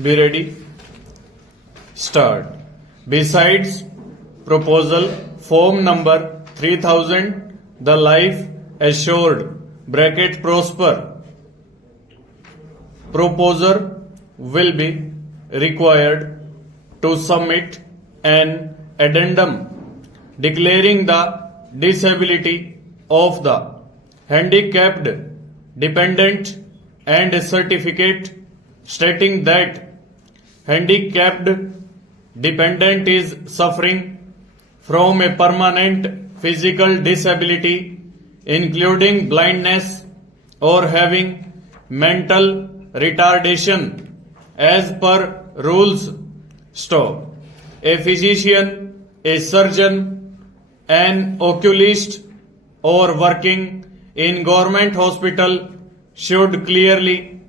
Be ready. Start. Besides proposal form number 3000, the life assured (prosper) proposer will be required to submit an addendum declaring the disability of the handicapped dependent and a certificate stating that handicapped dependent is suffering from a permanent physical disability including blindness or having mental retardation as per rules. Stop. A physician, a surgeon, an oculist or working in government hospital should clearly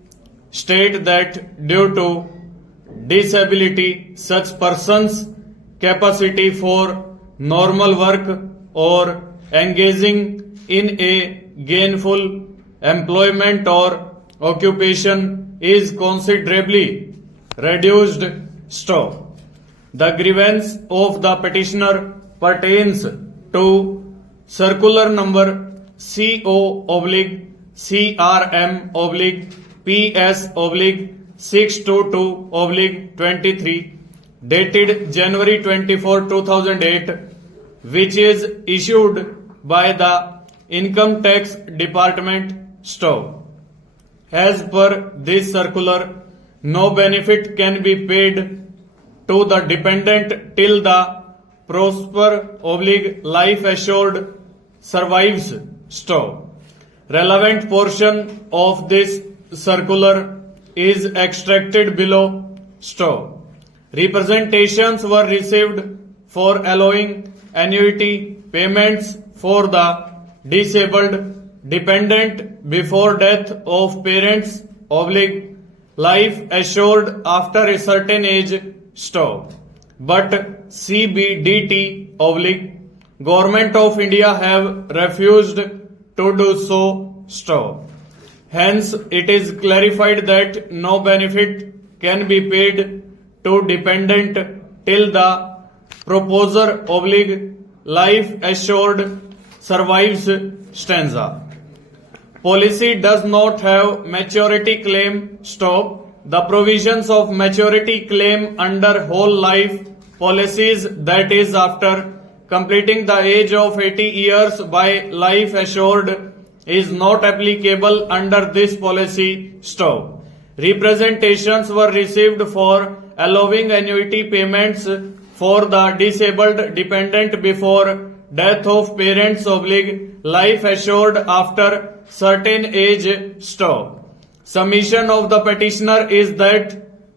state that due to disability such person's capacity for normal work or engaging in a gainful employment or occupation is considerably reduced. Stop. The grievance of the petitioner pertains to circular number CO/CRM/PS/622/23 dated January 24, 2008, which is issued by the Income Tax Department. Stop. As per this circular, no benefit can be paid to the dependent till the prosper/life assured survives. Stop. Relevant portion of this circular is extracted below. Stop. Representations were received for allowing annuity payments for the disabled dependent before death of parents/life assured after a certain age. Stop. But CBDT/Government of India have refused to do so. Stop. Hence, it is clarified that no benefit can be paid to dependent till the proposer/life assured survives. Stanza. Policy does not have maturity claim. Stop. The provisions of maturity claim under whole life policies, that is after completing the age of 80 years by life assured, is not applicable under this policy. Stop. Representations were received for allowing annuity payments for the disabled dependent before death of parents/life assured after certain age. Stop. Submission of the petitioner is that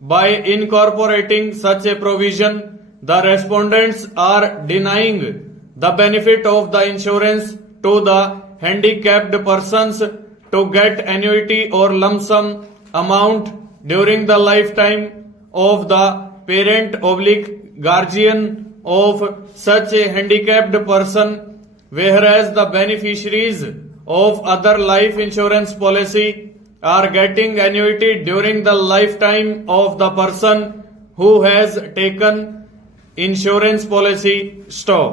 by incorporating such a provision, the respondents are denying the benefit of the insurance to the handicapped persons to get annuity or lump sum amount during the lifetime of the parent/guardian of such a handicapped person, whereas the beneficiaries of other life insurance policy are getting annuity during the lifetime of the person who has taken insurance policy. Stop.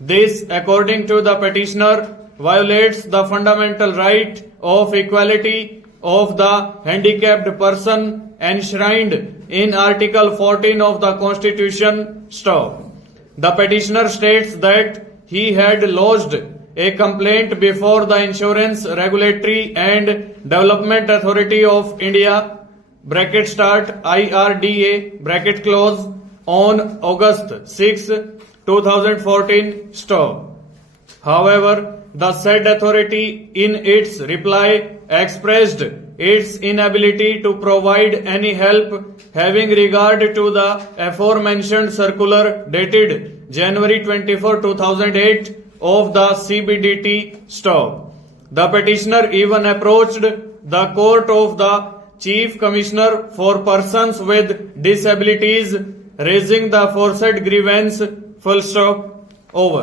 This, according to the petitioner, violates the fundamental right of equality of the handicapped person enshrined in Article 14 of the Constitution. Stop. The petitioner states that he had lodged a complaint before the Insurance Regulatory and Development Authority of India (IRDA) on August 6, 2014. Stop. However, the said authority in its reply expressed its inability to provide any help having regard to the aforementioned circular dated January 24, 2008 of the CBDT. Stop. The petitioner even approached the court of the Chief Commissioner for Persons with Disabilities, raising the aforesaid grievance. Full stop. Over.